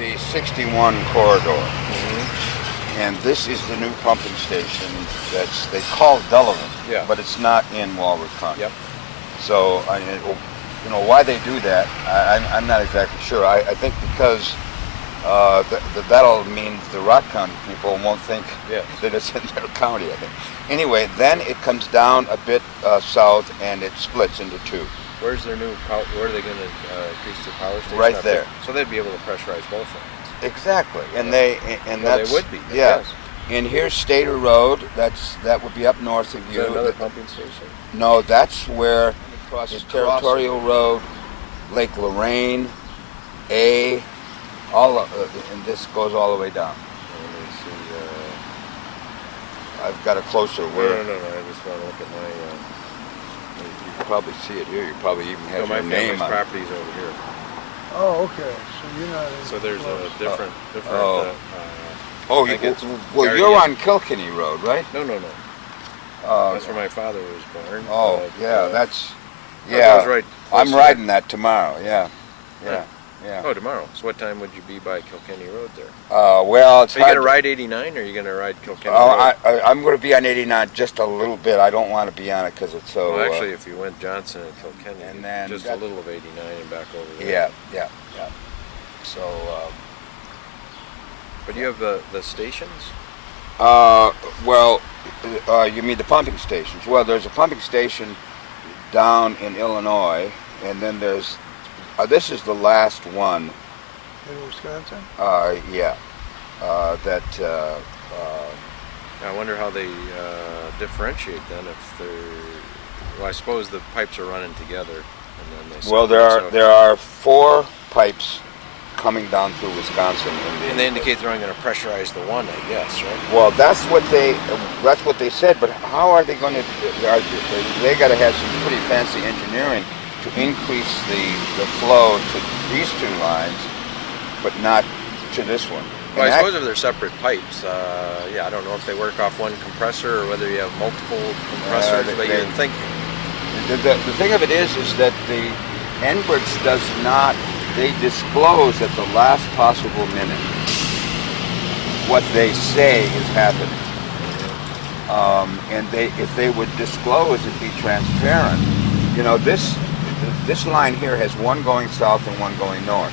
the 61 corridor, Mm-hmm. and this is the new pumping station they call Delavan, Yeah. but it's not in Walworth County. Yep. So, why they do that, I'm not exactly sure. I think because that'll mean the Rock County people won't think Yes. that it's in their county, I think. Anyway, then it comes down a bit south and it splits into two. Where's their new power? Where are they going to increase their power station? Right up there. So they'd be able to pressurize both of them. Exactly, and Well, that's they would be. yeah. Yes. And here's Stater Road. That would be up north of Is you. that another pumping station? No, that's where Crosses Territorial Road, Lake Lorraine, and this goes all the way down. Let me see. I've got a closer No. where I just want to look at my. you can probably see it here. You probably even have my your name family's on it. property's over here. Oh, okay. So you're not. So there's a different. Oh. I think it's Well, you're Guardian. on Kilkenny Road, right? No. That's where my father was born. Oh, yeah, that's that yeah. was right I'm close to riding that tomorrow. Yeah. Oh, tomorrow. So what time would you be by Kilkenny Road there? Well, it's Are you hard going to ride 89 or are you going to ride Kilkenny Oh, Road? I'm going to be on 89 just a little bit. I don't want to be on it because it's so. Well, actually, if you went Johnson and Kilkenny, and then just a little of 89 and back over there. yeah. So, But you have the stations? you mean the pumping stations? Well, there's a pumping station down in Illinois, and then there's. This is the last one. In Wisconsin? Yeah. I wonder how they differentiate then if they're. Well, I suppose the pipes are running together, and then they. Well, there are 4 pipes coming down through Wisconsin. And they indicate they're only going to pressurize the one, I guess, right? Well, that's what they said. But how are they going to? They got to have some pretty fancy engineering to increase the flow to these 2 lines, but not to this one. Well, And I suppose if they're separate pipes, I don't know if they work off one compressor or whether you have multiple compressors, but you'd think. The thing of it is that the Enbridge does not. They disclose at the last possible minute what they say is happening. And if they would disclose and be transparent, this line here has one going south and one going north.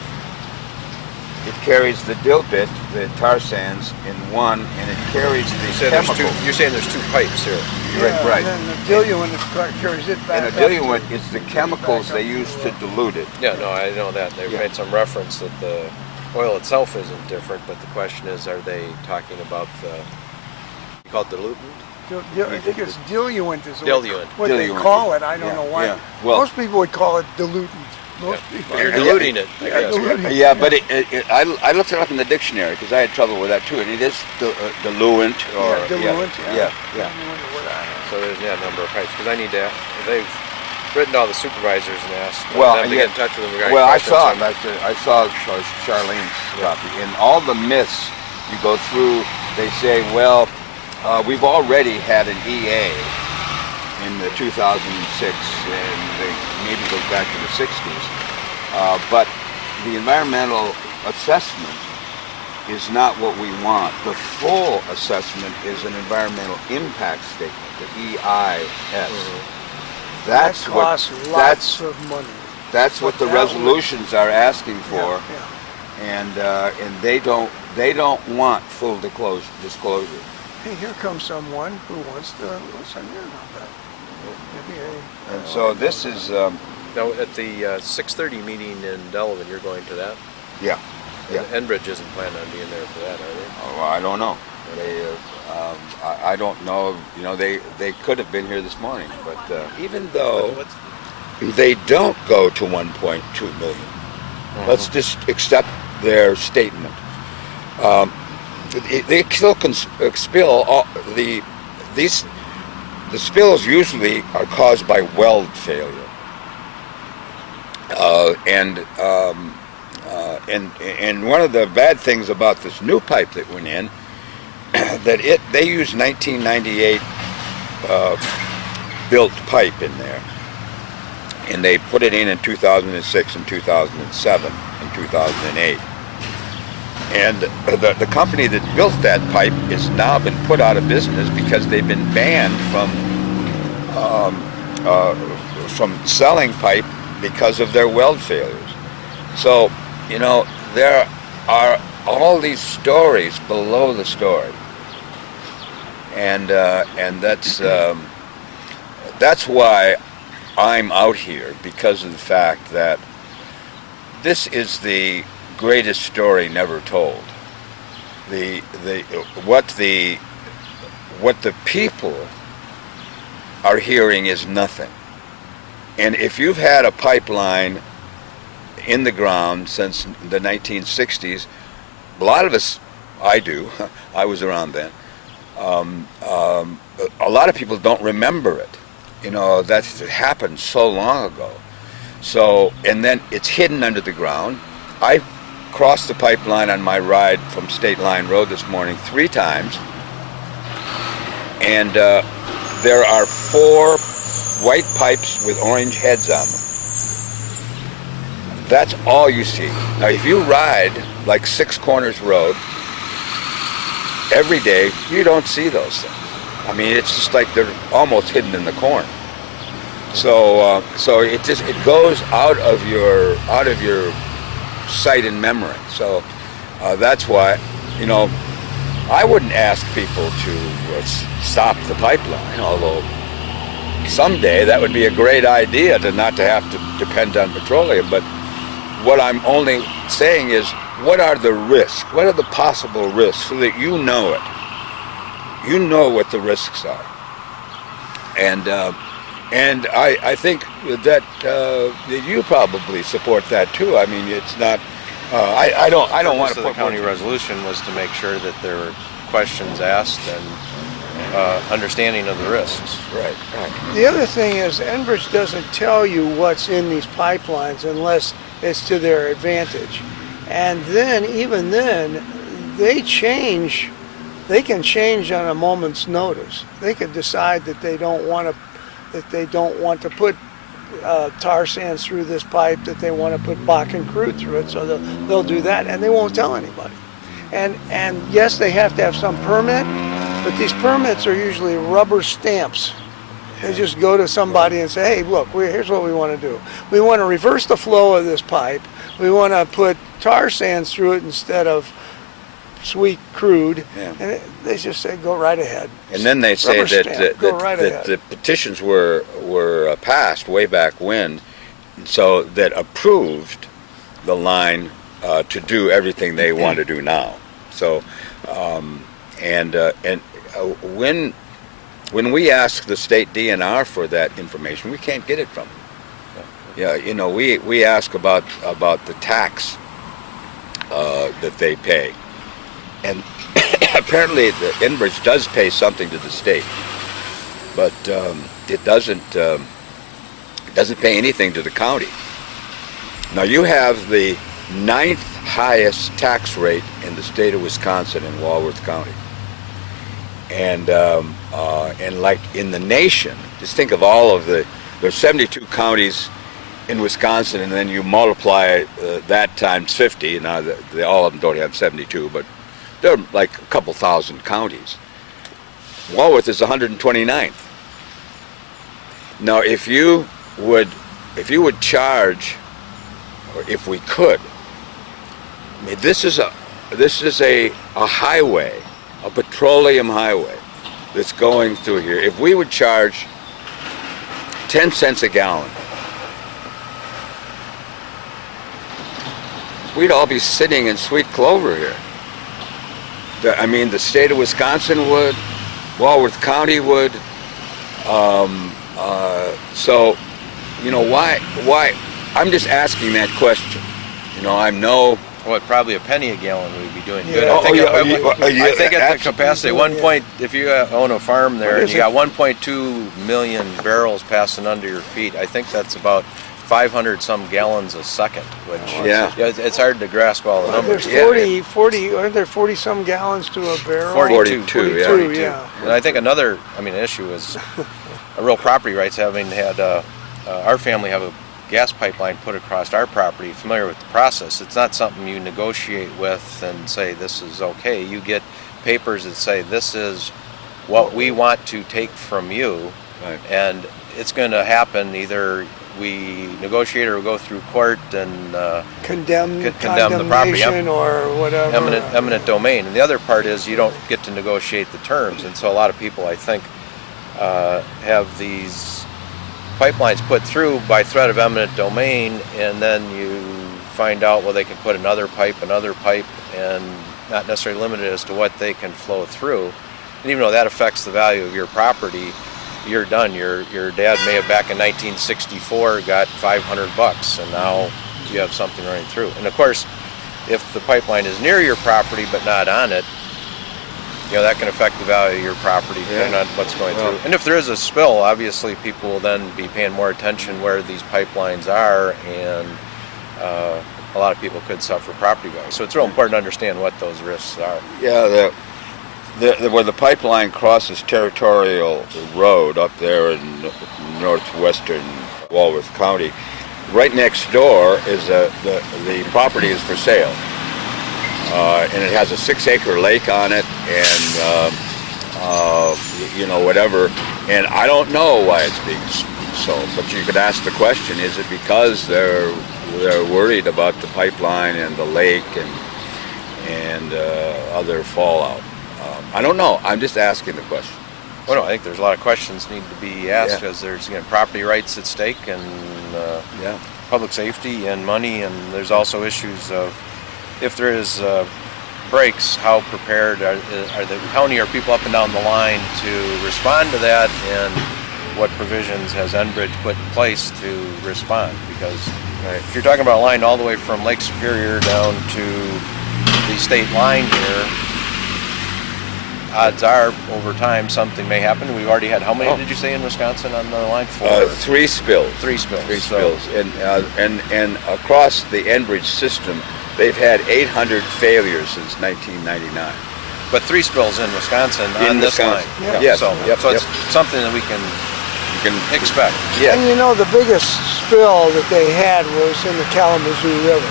It carries the dilbit, the tar sands, in one, and it carries the chemical. You're saying there's 2 pipes here. Right. And then the diluent carries it back. And the diluent is the chemicals they use to dilute it. Yeah, no, I know that. They've made some reference that the oil itself isn't different, but the question is, are they talking about you call it dilutant? I think it's diluent is Diluent. what Diluent. they call it. I don't know why. Yeah. Well, most people would call it dilutant. Most people. You're diluting it, I guess. diluting. yeah, but I looked it up in the dictionary because I had trouble with that too, and it is diluent or diluent. Yeah. So there's a number of pipes because I need to. They've written to all the supervisors and asked Well, them to get in touch with them regarding Well, I questions. saw it. I saw Charlene's copy, and all the myths you go through. They say, well, we've already had an EA in the 2006, and maybe goes back to the 60s. But the environmental assessment is not what we want. The full assessment is an environmental impact statement, the EIS. That's that what costs lots of money. That's what the that resolutions are asking for, Yeah. and they don't want full disclosure. Hey, here comes someone who wants to listen in on that. Maybe And so this is Now, at the 6:30 meeting in Delavan, you're going to that? yeah. Enbridge isn't planning on being there for that, are they? Oh, I don't know. They I don't know. They could have been here this morning, but even though they don't go to 1.2 million, let's just accept their statement. They still can spill the spills usually are caused by weld failure, and one of the bad things about this new pipe that went in that they used 1998 built pipe in there, and they put it in 2006 and 2007 and 2008. And the company that built that pipe has now been put out of business because they've been banned from selling pipe because of their weld failures. So, you know, there are all these stories below the story, and that's why I'm out here, because of the fact that this is the greatest story never told. What the people are hearing is nothing. And if you've had a pipeline in the ground since the 1960s, a lot of us, I do, I was around then, a lot of people don't remember it. You know, that happened so long ago. So, and then it's hidden under the ground. I crossed the pipeline on my ride from State Line Road this morning 3 times, and there are 4 white pipes with orange heads on them. That's all you see. Now, if you ride like 6 Corners Road every day, you don't see those things. I mean, it's just like they're almost hidden in the corn. So, it goes out of your sight and memory. So that's why, you know, I wouldn't ask people to stop the pipeline, although someday that would be a great idea not to have to depend on petroleum. But what I'm only saying is, what are the risks? What are the possible risks, so that you know it? You know what the risks are. And I think that you probably support that too. I mean, it's not. I don't want to The put county resolution was to make sure that there were questions asked and understanding of the risks. Right. The other thing is, Enbridge doesn't tell you what's in these pipelines unless it's to their advantage. And then, even then, they change. They can change on a moment's notice. They could decide that they don't want to put tar sands through this pipe, that they want to put Bakken crude through it, so they'll do that, and they won't tell anybody. And yes, they have to have some permit, but these permits are usually rubber stamps. They just go to somebody and say, hey, look, here's what we want to do. We want to reverse the flow of this pipe. We want to put tar sands through it instead of sweet crude. Yeah. And they just say, go right ahead. And then they say Rubber stamp, that go right ahead. the petitions were passed way back when, so that approved the line to do everything they want to do now. So, when we ask the state DNR for that information, we can't get it from them. Yeah, you know, we ask about the tax that they pay, and apparently the Enbridge does pay something to the state, but it doesn't pay anything to the county. Now, you have the 9th highest tax rate in the state of Wisconsin in Walworth County, and like in the nation. Just think of all of there's 72 counties in Wisconsin, and then you multiply that times 50. Now, all of them don't have 72, but there are like a couple thousand counties. Walworth is 129th. Now, if you would charge, or if we could, I mean, this is a highway, a petroleum highway that's going through here. If we would charge 10 cents a gallon, we'd all be sitting in sweet clover here. I mean, the state of Wisconsin would, Walworth County would. So, you know, why? I'm just asking that question. You know, I'm no. Well, probably a penny a gallon we'd be doing good. Yeah. I think at the Absolutely. capacity, if you own a farm there and you got 1.2 million barrels passing under your feet, I think that's about 500 some gallons a second, which it's hard to grasp all the numbers. There's 40, aren't there 40 some gallons to a barrel? 42, yeah. And I think another, issue is a real property rights, having had our family have gas pipeline put across our property, familiar with the process. It's not something you negotiate with and say this is okay. You get papers that say this is what we want to take from you, Right. and it's going to happen either we negotiate or we go through court and condemn the property, condemnation or whatever. eminent domain. And the other part is you don't get to negotiate the terms, and so a lot of people, I think, have these pipelines put through by threat of eminent domain, and then you find out, well, they can put another pipe, and not necessarily limited as to what they can flow through. And even though that affects the value of your property, you're done. Your dad may have back in 1964 got $500, and now you have something running through. And of course, if the pipeline is near your property but not on it, that can affect the value of your property depending on what's going through. And if there is a spill, obviously people will then be paying more attention where these pipelines are, and a lot of people could suffer property value. So it's real important to understand what those risks are. Yeah, where the pipeline crosses Territorial Road up there in northwestern Walworth County, right next door is the property is for sale. And it has a 6-acre lake on it, and whatever. And I don't know why it's being sold, but you could ask the question: is it because they're worried about the pipeline and the lake and other fallout? I don't know. I'm just asking the question. Well, no, I think there's a lot of questions need to be asked because there's property rights at stake and public safety and money, and there's also issues of if there is breaks, how prepared are the county or people up and down the line to respond to that, and what provisions has Enbridge put in place to respond? Because if you're talking about a line all the way from Lake Superior down to the state line here, odds are over time something may happen. We've already had, how many did you say in Wisconsin on the line? 4? 3 spills. 3 spills. 3 spills. And across the Enbridge system, they've had 800 failures since 1999. But 3 spills in Wisconsin on this line. Yeah. Yes. So it's something that we can expect. Yeah. And the biggest spill that they had was in the Kalamazoo River.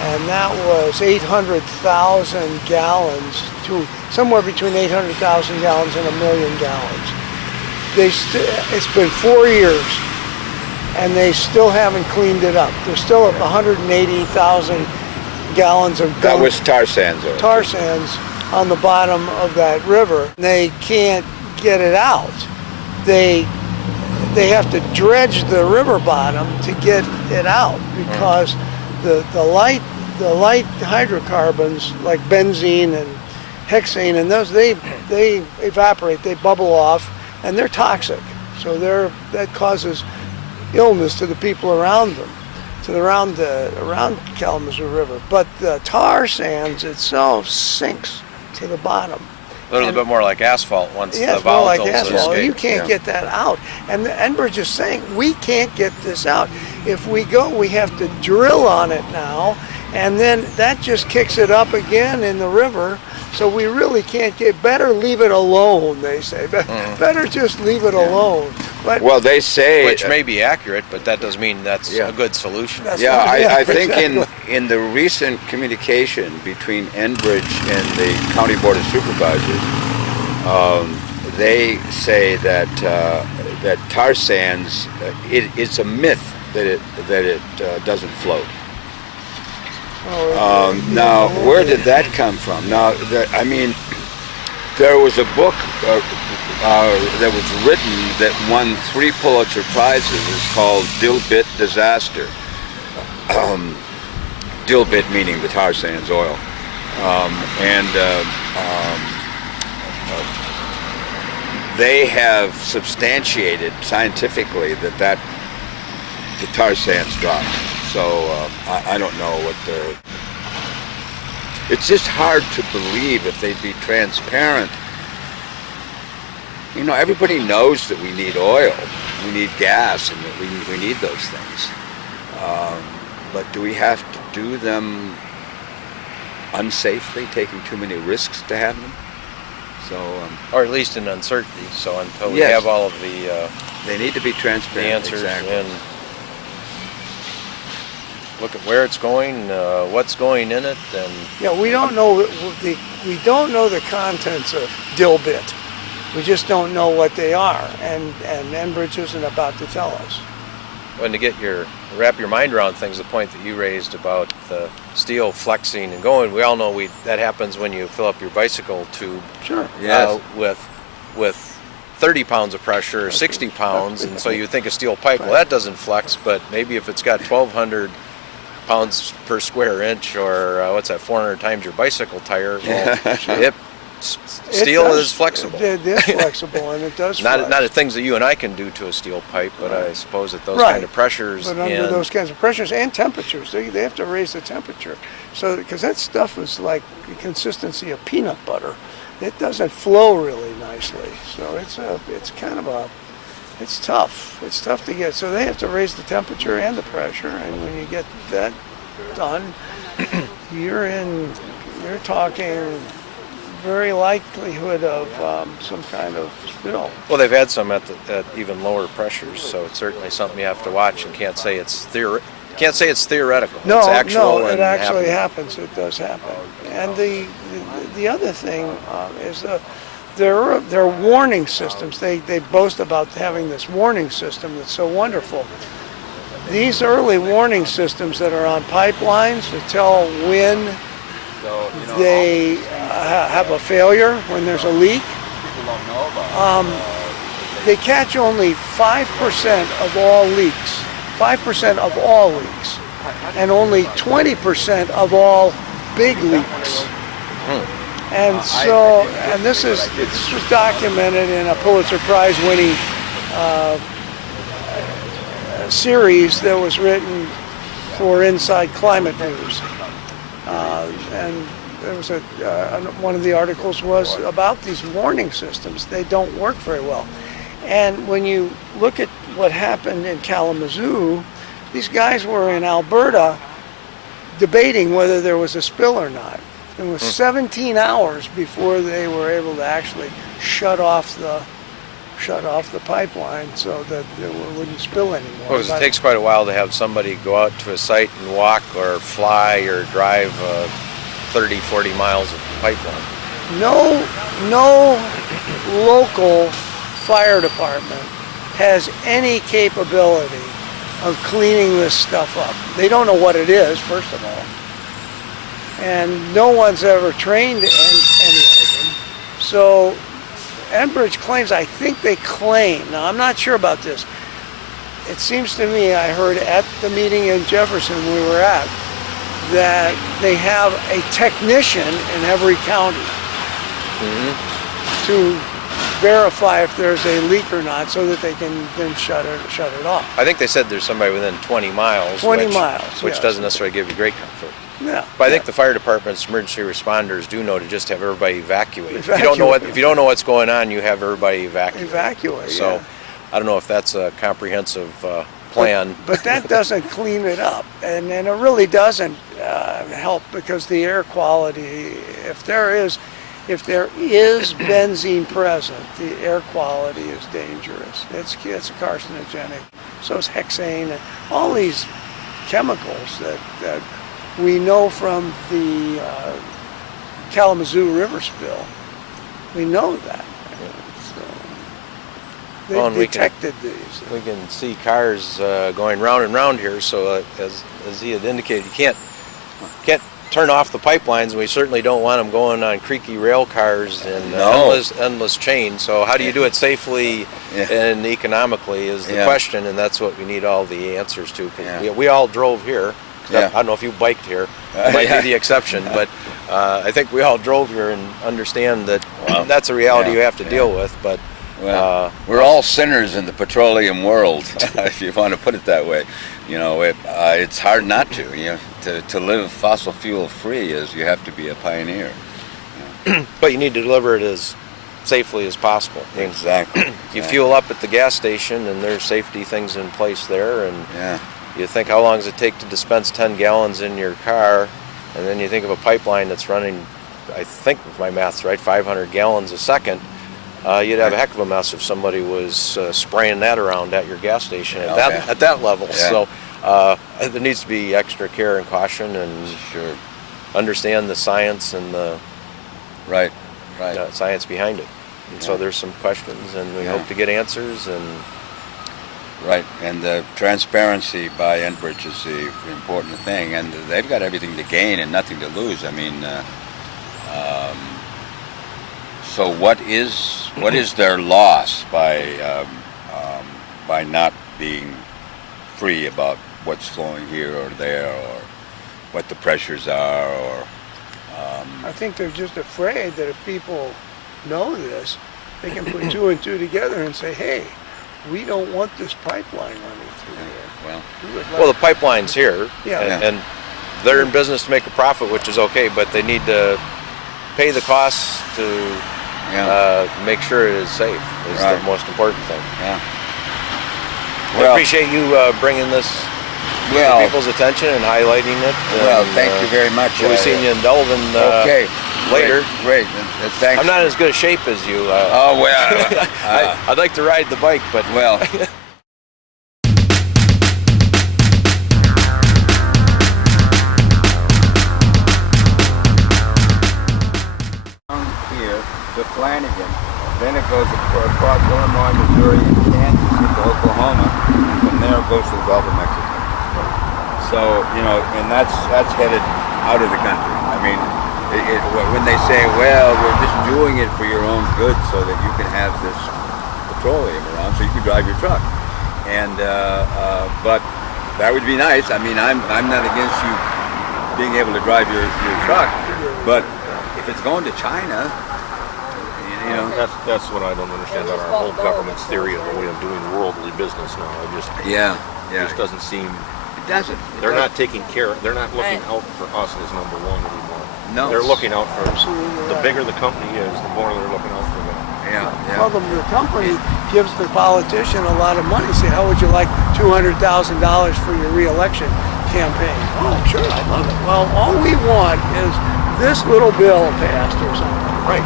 And that was 800,000 gallons to somewhere between 800,000 gallons and 1 million gallons. It's been 4 years, and they still haven't cleaned it up. There's still 180,000 gallons of That was tar sands. tar sands on the bottom of that river. They can't get it out. They have to dredge the river bottom to get it out because the light hydrocarbons like benzene and hexane and those they evaporate, they bubble off, and they're toxic. So that causes illness to the people around them, around Kalamazoo River. But the tar sands itself sinks to the bottom. A little bit more like asphalt once the it's more like volatiles asphalt. escape. You can't get that out. And Enbridge is saying, we can't get this out. If we go, we have to drill on it now, and then that just kicks it up again in the river. So we really can't better leave it alone, they say. Better just leave it alone. But Well, they say... Which may be accurate, but that doesn't mean that's a good solution. I think exactly. in the recent communication between Enbridge and the County Board of Supervisors, they say that that tar sands, it's a myth that it doesn't float. Now, where did that come from? Now, there was a book that was written that won 3 Pulitzer Prizes. It's called Dilbit Disaster. Dilbit meaning the tar sands oil. They have substantiated scientifically that the tar sands dropped. So I don't know what the... It's just hard to believe if they'd be transparent. Everybody knows that we need oil, we need gas, and that we need those things. But do we have to do them unsafely, taking too many risks to have them? So, or at least in uncertainty. So until we have all of the they need to be transparent. answers exactly. and look at where it's going, what's going in it, and Yeah, we don't know the contents of Dilbit. We just don't know what they are, and Enbridge isn't about to tell us. when to wrap your mind around things, the point that you raised about the steel flexing and going, we all know that happens when you fill up your bicycle tube. Sure. Yes. With 30 pounds of pressure or 60 pounds, and so you think a steel pipe, well, that doesn't flex, but maybe if it's got 1,200 pounds per square inch, or 400 times your bicycle tire, well, steel is flexible. It is flexible, and it does not flex. not the things that you and I can do to a steel pipe, but I suppose at those Right. kind of pressures. But under those kinds of pressures and temperatures, they have to raise the temperature. So, because that stuff is like the consistency of peanut butter. It doesn't flow really nicely. So it's tough. It's tough to get. So they have to raise the temperature and the pressure. And when you get that done, you're talking very likelihood of some kind of spill. Well, they've had some at even lower pressures, so it's certainly something you have to watch, and can't say it's theoretical. No, it's actual. it and actually happening. happens. It does happen. And the other thing is their warning systems. They boast about having this warning system that's so wonderful. These early warning systems that are on pipelines to tell when they have a failure, when there's a leak. They catch only 5% of all leaks. 5% of all leaks, and only 20% of all big leaks. And so, and this was documented in a Pulitzer Prize winning series that was written for Inside Climate News. And there was one of the articles was about these warning systems. They don't work very well. And when you look at what happened in Kalamazoo, these guys were in Alberta debating whether there was a spill or not. It was 17 hours before they were able to actually shut off the pipeline so that it wouldn't spill anymore. Well, 'cause it takes quite a while to have somebody go out to a site and walk or fly or drive 30, 40 miles of pipeline. No local fire department has any capability of cleaning this stuff up. They don't know what it is, first of all. And no one's ever trained any of them. So Enbridge claims, I think they claim, now I'm not sure about this. It seems to me, I heard at the meeting in Jefferson we were at, that they have a technician in every county to verify if there's a leak or not, so that they can then shut it off. I think they said there's somebody within 20 miles. 20 miles, which yes. doesn't necessarily give you great comfort. Yeah. But I think the fire department's emergency responders do know to just have everybody evacuate. If Evacuate. you don't know what's going on, you have everybody evacuate. Evacuate. So yeah. I don't know if that's a comprehensive plan. But that doesn't clean it up, and it really doesn't help, because the air quality, if there is benzene present, the air quality is dangerous. It's carcinogenic. So is hexane and all these chemicals that we know from the Kalamazoo River spill. We know that. So they detected these. We can see cars going round and round here. So as he had indicated, you can't turn off the pipelines, and we certainly don't want them going on creaky rail cars and endless chains. So how do you do it safely and economically is the question, and that's what we need all the answers to. We all drove here. I don't know if you biked here. It might be the exception, but I think we all drove here and understand that that's a reality you have to deal with. But we're all sinners in the petroleum world, if you want to put it that way. You know, it's hard not to. You know, to live fossil fuel free is you have to be a pioneer. But you need to deliver it as safely as possible. Exactly. You fuel up at the gas station, and there's safety things in place there, and you think, how long does it take to dispense 10 gallons in your car? And then you think of a pipeline that's running, I think if my math's right, 500 gallons a second. You'd have a heck of a mess if somebody was spraying that around at your gas station at that level. So there needs to be extra care and caution and Sure. understand the science and the Right. science behind it. And so Yeah. there's some questions, and we Yeah. hope to get answers. And Right, and the transparency by Enbridge is the important thing, and they've got everything to gain and nothing to lose. I mean, so what is their loss by not being free about what's flowing here or there, or what the pressures are, or I think they're just afraid that if people know this, they can put two and two together and say, hey, we don't want this pipeline running through here. well, We would well, like- the pipeline's here, Yeah. and they're in business to make a profit, which is okay. But they need to pay the costs to make sure it is safe. Is Right. the most important thing. yeah. I appreciate you bringing this to Well, people's attention and highlighting it. well, and, thank you very much. We'll be seeing you in Delvin Okay, later. Great. Thanks. I'm not in as good a shape as you. Oh well. I'd like to ride the bike, but Well. Here to Flanagan, then it goes across Illinois, Missouri, and Kansas into Oklahoma, and from there it goes to the Gulf of Mexico. So and that's headed out of the country. I mean, when they say, well, we're just doing it for your own good, so that you can have this petroleum around, so you can drive your truck, and but that would be nice. I mean, I'm not against you being able to drive your truck, but if it's going to China, That's what I don't understand about our whole government's theory of the way of doing worldly business now. It just doesn't seem. It doesn't. They're not taking care. They're not looking out for us as number one anymore. No. They're looking out for Absolutely the right. bigger the company is, the more they're looking out for them. Yeah. Well, the company gives the politician a lot of money. Say, how would you like $200,000 for your re-election campaign? Oh, sure, I love it. Well, all we want is this little bill passed or something. Right.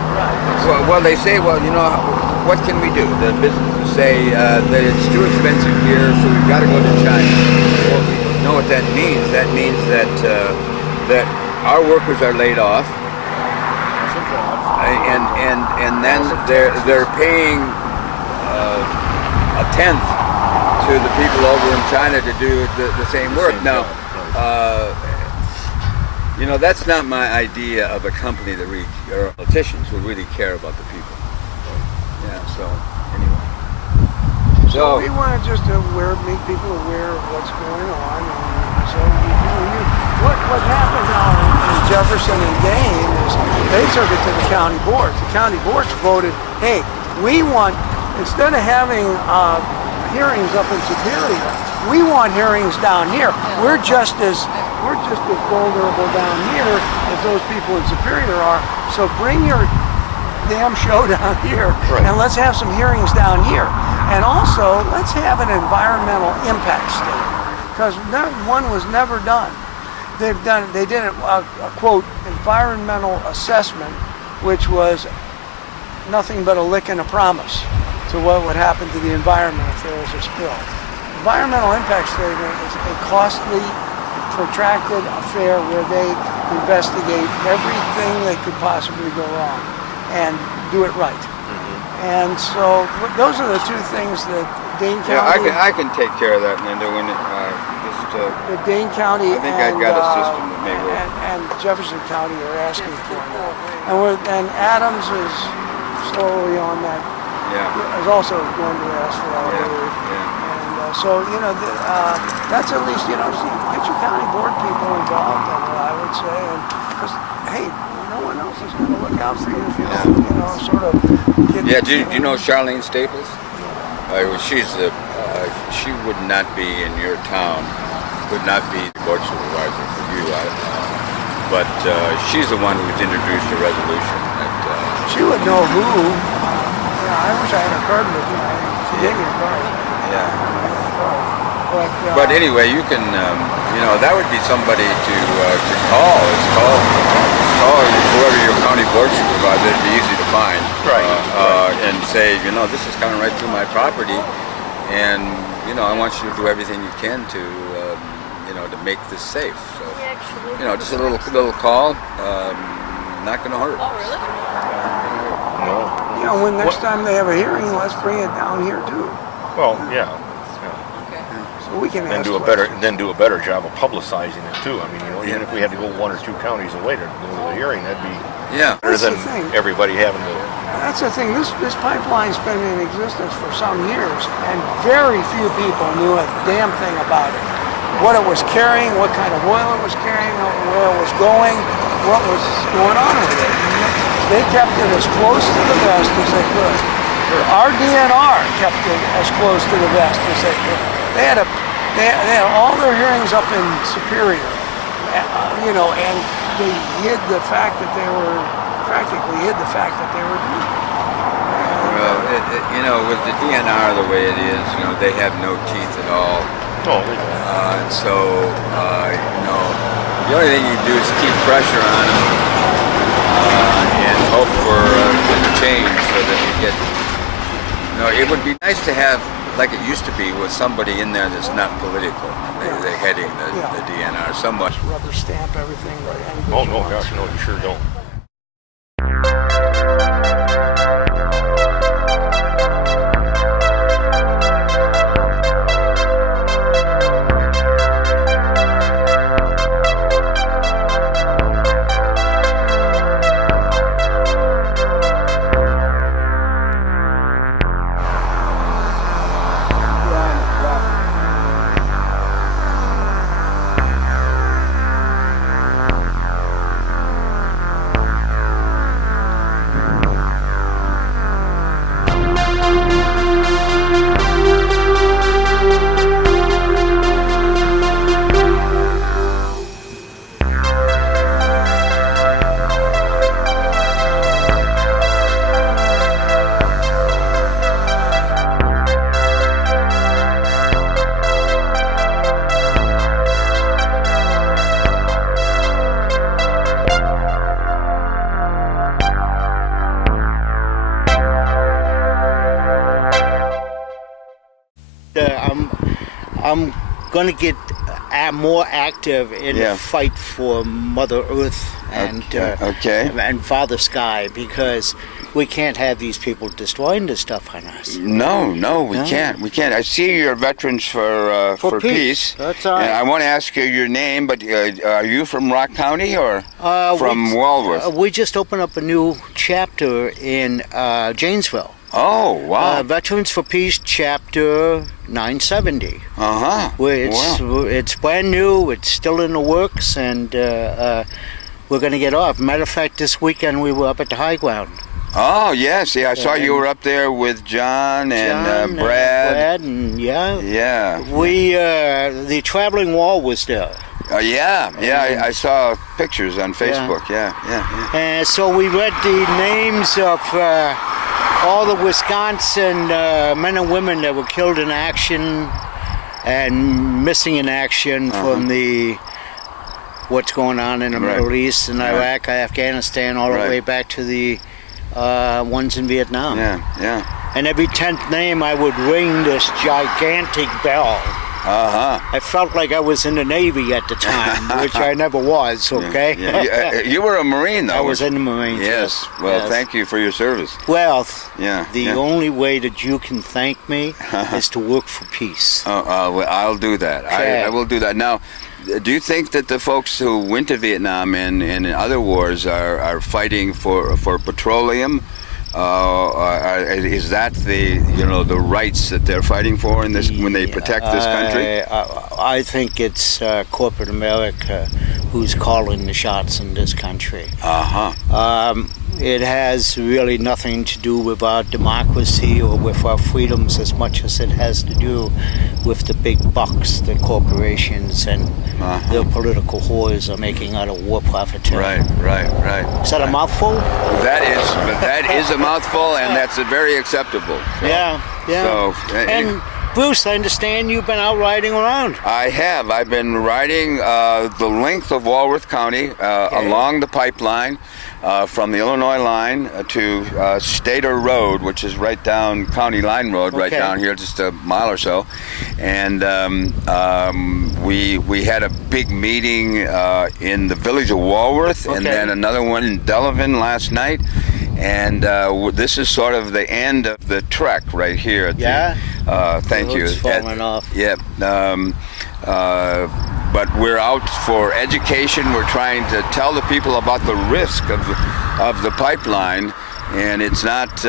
Well, they say, what can we do? The businesses say that it's too expensive here, so we've got to go to China. Well, you know what that means? That means that that our workers are laid off, and then they're paying a tenth to the people over in China to do the same work. Now, that's not my idea of a company that or politicians who really care about the people. Yeah. So anyway. So we want to just make people aware of what's going on. And so what happened now in Jefferson and Dane is they took it to the county boards. The county boards voted, hey, we want, instead of having hearings up in Superior, we want hearings down here. We're just as vulnerable down here as those people in Superior are. So bring your damn show down here, and let's have some hearings down here. And also, let's have an environmental impact statement, because one was never done. They did a quote environmental assessment, which was nothing but a lick and a promise to what would happen to the environment if there was a spill. Environmental impact statement is a costly, protracted affair where they investigate everything that could possibly go wrong and do it right. And so those are the two things that Dane County. Yeah, I can take care of that, Linda. When the Dane County I think I've got a system that may work. and Jefferson County are asking for now. And Adams is slowly on that. Yeah. Is also going to ask for that. I believe. And so that's at least get your county board people involved in it, I would say, and because hey, no one else is going to look out for you if you don't, sort of. Yeah. Do you know Charlene Staples? She would not be in your town. Would not be the board supervisor for you. But she's the one who's introduced the resolution. She would know who. I wish I had a card with me. She gave me a card. Yeah. But anyway, you can, that would be somebody to call. Call whoever your county board supervisor. It'd be easy to find. Right. And say, this is coming right through my property, and you know, I want you to do everything you can to, you know, to make this safe. So, you know, just a little call, not going to hurt. No. You know, when next time they have a hearing, let's bring it down here too. Well, yeah. So we can Then ask do a better job of publicizing it too. I mean, you know, even if we had to go 1 or 2 counties away to go to the hearing, that'd be Yeah. better That's the than thing. everybody having to. That's the thing. This pipeline's been in existence for some years, and very few people knew a damn thing about it. What it was carrying, what kind of oil it was carrying, where it was going, what was going on with it. They kept it as close to the vest as they could. Our DNR kept it as close to the vest as they could. They had all their hearings up in Superior, you know, and they hid the fact that they were practically hid the fact that they were doing it. Well, you know, with the DNR the way it is, you know, they have no teeth at all. No, they don't. So, you know, the only thing you do is keep pressure on them and hope for change so that you get, you know, it would be nice to have, like it used to be, with somebody in there that's not political. They're heading the DNR somewhat. Rubber stamp everything. Oh, no, gosh, no, you sure don't. I'm going to get more active in the fight for Mother Earth and and Father Sky, because we can't have these people destroying this stuff on us. No, we can't. We can't. I see you're Veterans for Peace. That's all right. And I want to ask you your name, but are you from Rock County or from Walworth? We just opened up a new chapter in Janesville. Oh, wow. Veterans for Peace Chapter 970. Uh-huh. It's brand new, it's still in the works, and we're going to get off. Matter of fact, this weekend we were up at the high ground. Oh, yes. Yeah, I saw you were up there with John and Brad. Yeah. The traveling wall was there. I saw pictures on Facebook. Yeah. And so we read the names of all the Wisconsin men and women that were killed in action and missing in action from what's going on in the Middle East and Iraq, Afghanistan, all the way back to the ones in Vietnam. Yeah. And every 10th name I would ring this gigantic bell. I felt like I was in the Navy at the time, which I never was, okay? You were a Marine, though. I was in the Marines. Yes. Well, thank you for your service. Well, the only way that you can thank me is to work for peace. Well, I'll do that. Okay. I will do that. Now, do you think that the folks who went to Vietnam and in other wars are fighting for petroleum? Is that the rights that they're fighting for in this when they protect this country? I think it's corporate America who's calling the shots in this country. It has really nothing to do with our democracy or with our freedoms as much as it has to do with the big bucks that corporations and their political whores are making out of war profiteering. Right. Is that a mouthful? That is a mouthful, and that's very acceptable. So, Yeah. So, and Bruce, I understand you've been out riding around. I have. I've been riding the length of Walworth County along the pipeline from the Illinois line to Stater Road, which is right down County Line Road, right down here, just a mile or so. And we had a big meeting in the village of Walworth, and then another one in Delavan last night. And this is sort of the end of the trek right here. At thank you. It's falling off. Yep. But we're out for education. We're trying to tell the people about the risk of the pipeline, and it's not.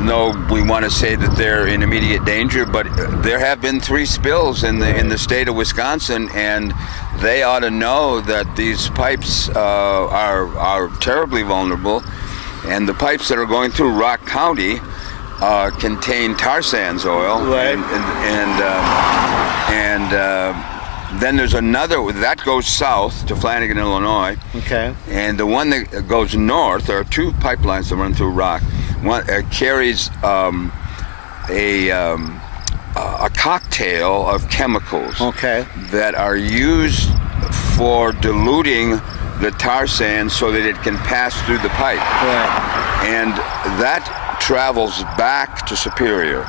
No, we want to say that they're in immediate danger, but there have been 3 spills in the state of Wisconsin, and they ought to know that these pipes are terribly vulnerable, and the pipes that are going through Rock County contain tar sands oil, and then there's another that goes south to Flanagan, Illinois. Okay. And the one that goes north, there are 2 pipelines that run through Rock. One carries a cocktail of chemicals that are used for diluting the tar sand so that it can pass through the pipe. And that travels back to Superior.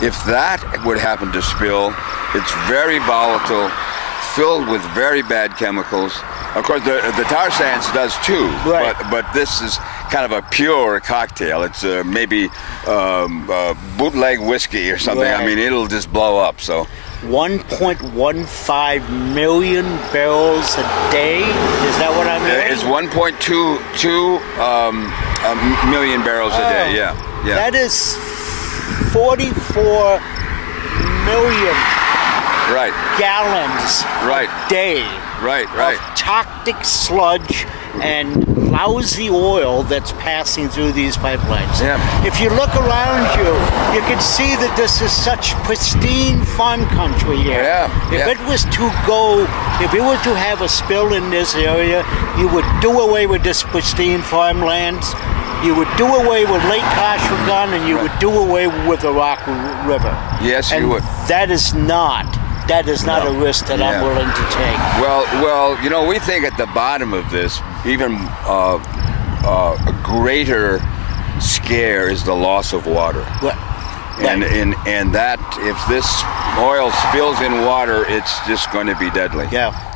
If that would happen to spill, it's very volatile, filled with very bad chemicals. Of course, the tar sands does too, but this is kind of a pure cocktail. It's maybe bootleg whiskey or something. I mean, it'll just blow up. So 1.15 million barrels a day. Is that what I'm hearing? It's 1.22 million barrels a day. Yeah. That is 44 million gallons a day. Of toxic sludge and lousy oil that's passing through these pipelines. If you look around you, you can see that this is such pristine farm country here. If it was to have a spill in this area, you would do away with this pristine farmlands. You would do away with Lake Koshigan, and you would do away with the Rock River. Yes, you would. That is not a risk that I'm willing to take. Well, you know, we think at the bottom of this, even a greater scare is the loss of water. And that if this oil spills in water, it's just going to be deadly.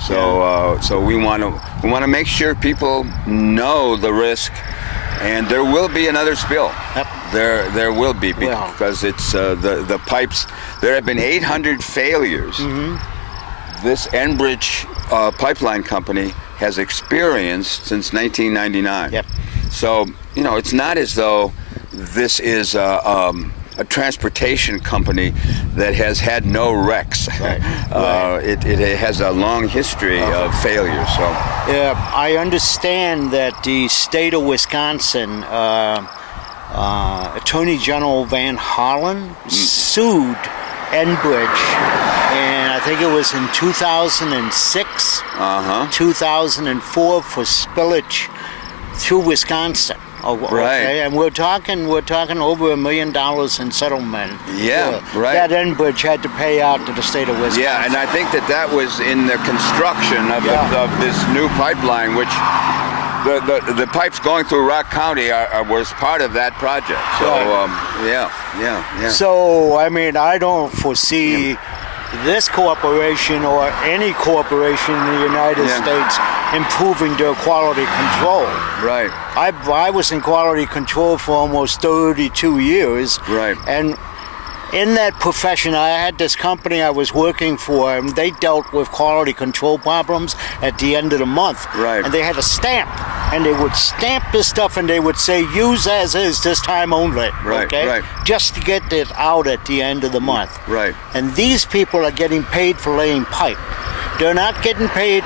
So we want to make sure people know the risk. And there will be another spill. There will be, because it's the pipes. There have been 800 failures. This Enbridge pipeline company has experienced since 1999. So, you know, it's not as though this is a transportation company that has had no wrecks. It has a long history of failure. So I understand that the state of Wisconsin, Attorney General Van Hollen sued Enbridge, and I think it was in 2006, 2004 for spillage through Wisconsin. And we're talking over $1 million in settlement. That Enbridge had to pay out to the state of Wisconsin. And I think that was in the construction of this new pipeline, which the pipes going through Rock County was part of that project. So So I mean, I don't foresee this corporation or any corporation in the United States improving their quality control. I was in quality control for almost 32 years. And in that profession, I had this company I was working for, and they dealt with quality control problems at the end of the month. And they had a stamp, and they would stamp this stuff, and they would say, use as is this time only. Just to get it out at the end of the month. And these people are getting paid for laying pipe. They're not getting paid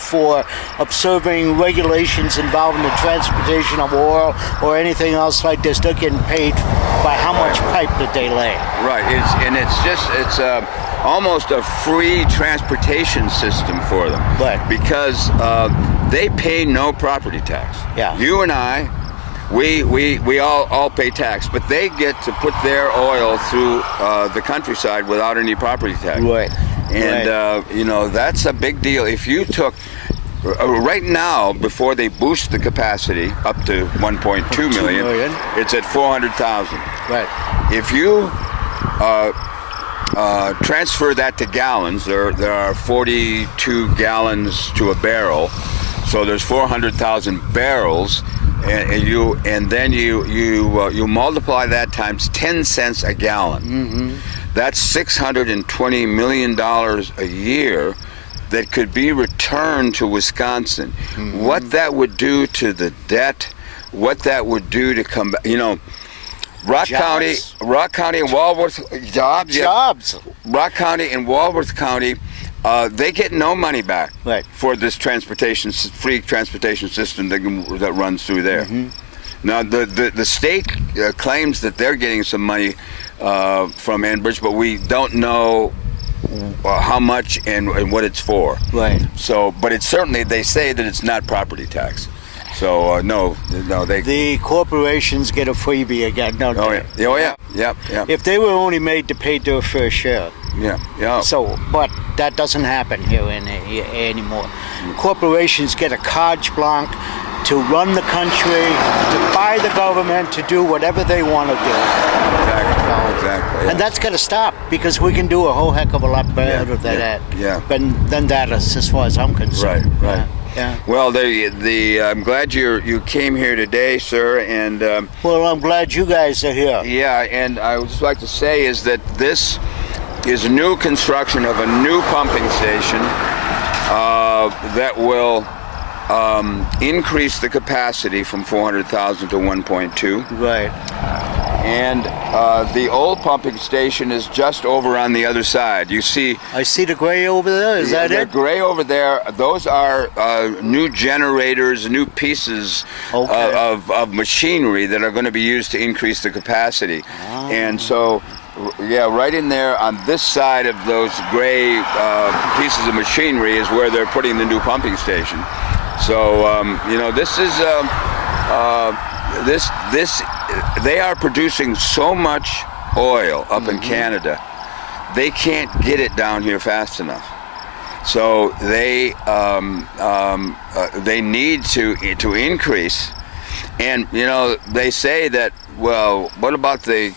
for observing regulations involving the transportation of oil or anything else like this. They're getting paid by how much pipe that they lay. It's almost a free transportation system for them. Because they pay no property tax. You and I we all pay tax, but they get to put their oil through the countryside without any property tax. Right. And you know, that's a big deal. If you took right now, before they boost the capacity up to 1.2 million, it's at 400,000. Right. If you transfer that to gallons, there are 42 gallons to a barrel, so there's 400,000 barrels, and then you multiply that times 10 cents a gallon. Mm-hmm. That's $620 million a year that could be returned to Wisconsin. Mm-hmm. What that would do to the debt, what that would do to come back, you know, Rock County and Walworth, jobs. Rock County and Walworth County, they get no money back for this free transportation system that runs through there. Mm-hmm. Now, the state claims that they're getting some money from Enbridge, but we don't know how much and what it's for. Right. So, but it's certainly, they say that it's not property tax. So no, the corporations get a freebie again, don't they? Oh yeah, yeah. If they were only made to pay their fair share. Yeah. So, but that doesn't happen here anymore. Corporations get a carte blanche to run the country, to buy the government, to do whatever they want to do. Exactly. And that's got to stop, because we can do a whole heck of a lot better than that. Yeah. Than that, as far as I'm concerned. Right. Yeah. Well, I'm glad you came here today, sir, and well, I'm glad you guys are here. Yeah, and I would just like to say is that this is new construction of a new pumping station that will increase the capacity from 400,000 to 1.2. Right. And the old pumping station is just over on the other side. You see, I see the gray over there. Is that it? The gray over there, those are new generators, new pieces of machinery that are going to be used to increase the capacity. And so, yeah, right in there on this side of those gray pieces of machinery is where they're putting the new pumping station. So, you know, this is they are producing so much oil up in Canada, they can't get it down here fast enough. So they need to increase. And you know, they say that, well, what about the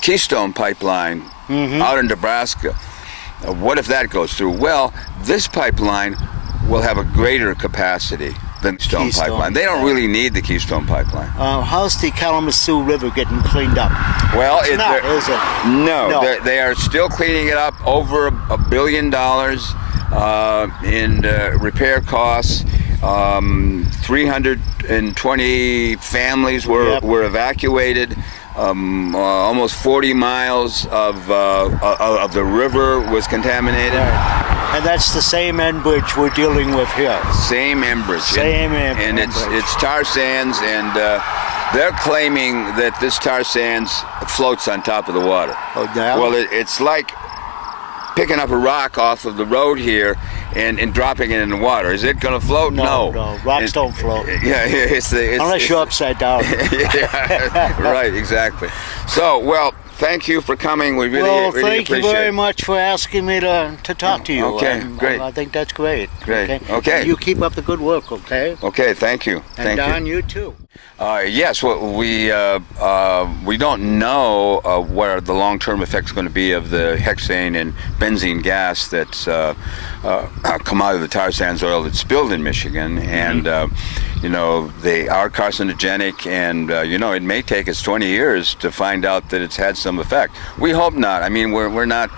Keystone pipeline out in Nebraska? What if that goes through? Well, this pipeline will have a greater capacity than the Keystone pipeline. They don't really need the Keystone pipeline. How's the Kalamazoo River getting cleaned up? Well, it's not, is it? No. They are still cleaning it up. Over $1 billion in repair costs. 320 families were evacuated. Almost 40 miles of the river was contaminated. Right. And that's the same Enbridge we're dealing with here. Same Enbridge. And it's tar sands, and they're claiming that this tar sands floats on top of the water. Oh, yeah? Well, it's like picking up a rock off of the road here and dropping it in the water. Is it going to float? No. Rocks don't float. Yeah, unless you're upside down. Yeah, right, exactly. So, well, thank you for coming. We really appreciate it. Thank you very much for asking me to talk to you. Okay, great. I think that's great. Great. Okay. You keep up the good work, okay? Okay, thank you. And Don, you too. Yes, well, we don't know what the long-term effects going to be of the hexane and benzene gas that's come out of the tar sands oil that's spilled in Michigan, and you know, they are carcinogenic, and you know, it may take us 20 years to find out that it's had some effect. We hope not. I mean, we're not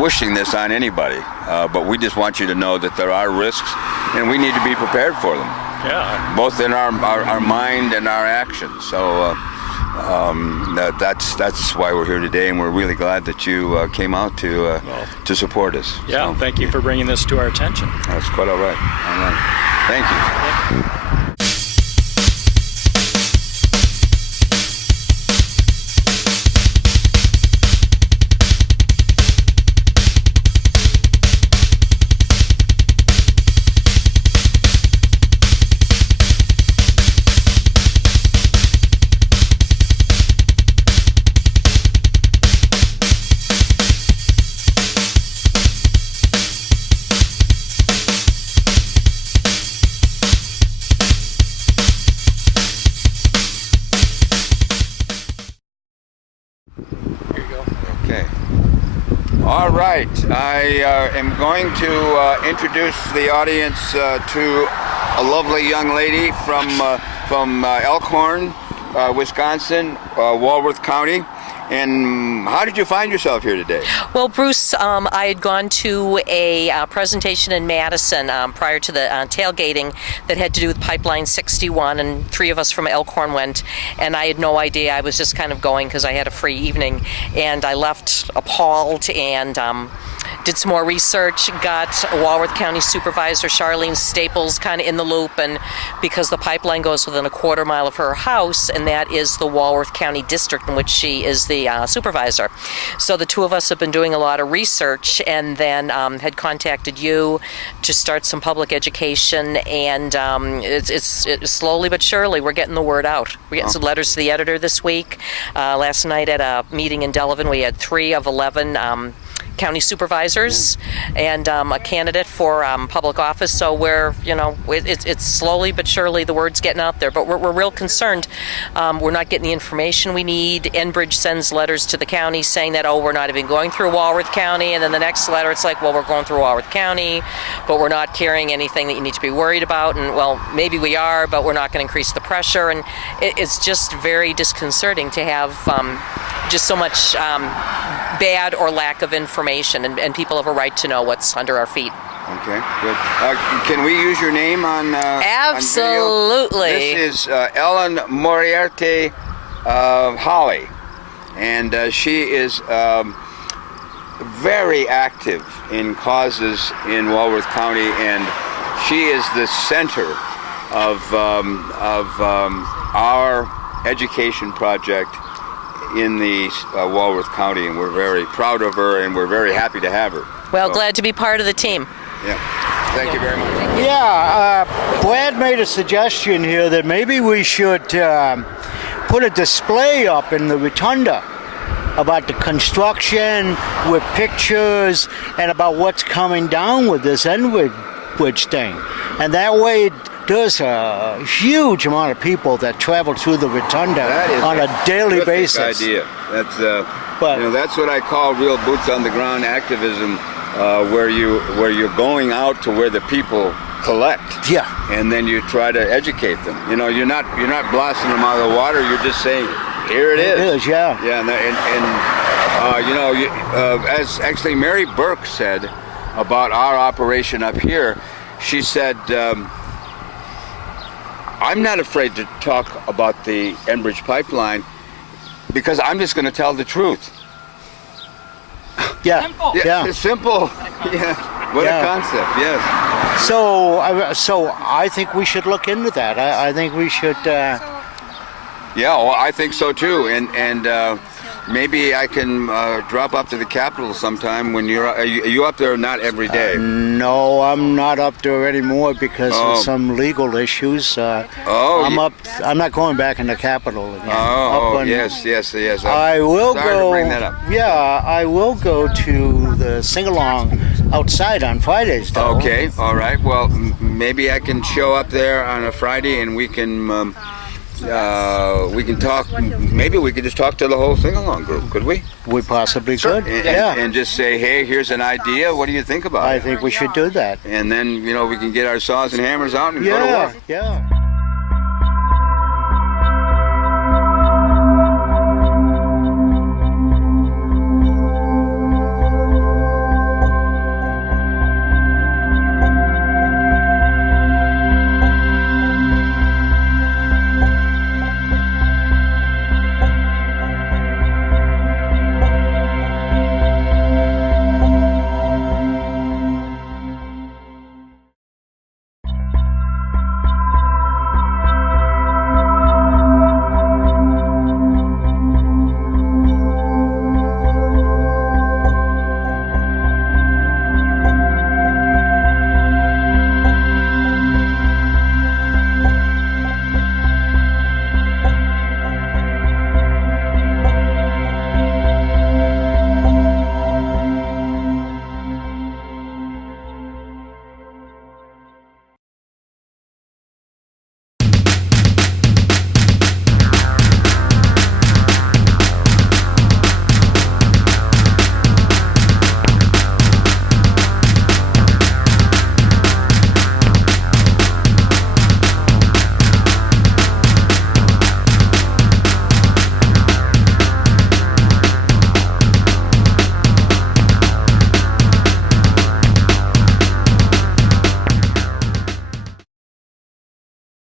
wishing this on anybody, but we just want you to know that there are risks, and we need to be prepared for them. Yeah. Both in our mind and our actions. So that's why we're here today, and we're really glad that you came out to support us. Yeah. So, thank you for bringing this to our attention. That's quite all right. All right. Thank you. All right, I am going to introduce the audience to a lovely young lady from Elkhorn, Wisconsin, Walworth County. And how did you find yourself here today? Well, Bruce, I had gone to a presentation in Madison prior to the tailgating that had to do with Pipeline 61, and 3 of us from Elkhorn went, and I had no idea. I was just kind of going because I had a free evening, and I left appalled and did some more research, got Walworth County Supervisor Charlene Staples kind of in the loop, and because the pipeline goes within a quarter mile of her house, and that is the Walworth County district in which she is the supervisor. So the 2 of us have been doing a lot of research, and then had contacted you to start some public education, and it's slowly but surely we're getting the word out. We're getting some letters to the editor this week. Last night at a meeting in Delavan, we had 3 of 11 county supervisors and a candidate for public office. So we're, it's slowly but surely the word's getting out there. But we're real concerned. We're not getting the information we need. Enbridge sends letters to the county saying that, we're not even going through Walworth County. And then the next letter, it's like, well, we're going through Walworth County, but we're not carrying anything that you need to be worried about. And, well, maybe we are, but we're not going to increase the pressure. And it's just very disconcerting to have just so much bad or lack of information, and people have a right to know what's under our feet. Okay, good. Can we use your name on Absolutely. On video? This is Ellen Moriarty Holly, and she is very active in causes in Walworth County, and she is the center of our education project in the Walworth County, and we're very proud of her, and we're very happy to have her. Well, glad to be part of the team. Yeah, thank you very much. Yeah, Brad made a suggestion here that maybe we should put a display up in the rotunda about the construction with pictures and about what's coming down with this Enbridge thing. And that way there's a huge amount of people that travel through the rotunda on a daily basis. Idea. That's that's what I call real boots on the ground activism, where you're going out to where the people collect. Yeah. And then you try to educate them. You're not blasting them out of the water. You're just saying, here it is. It is, yeah. Yeah, and as actually Mary Burke said about our operation up here, she said, I'm not afraid to talk about the Enbridge pipeline because I'm just going to tell the truth. Yeah. Simple. Yeah. It's simple. Yeah. What a concept. Yes. So I think we should look into that. I think we should. Yeah, well, I think so too. And maybe I can drop up to the Capitol sometime when are you up there? Not every day. No, I'm not up there anymore because of some legal issues. I'm not going back in the Capitol again. Yes. I will sorry go. to bring that up. Yeah, I will go to the sing-along outside on Fridays, though. Okay, all right. Well, maybe I can show up there on a Friday and we can talk. Maybe we could just talk to the whole sing-along group. Could we? We possibly could. And just say, hey, here's an idea. What do you think about it? I think we should do that. And then we can get our saws and hammers out and go to work. Yeah.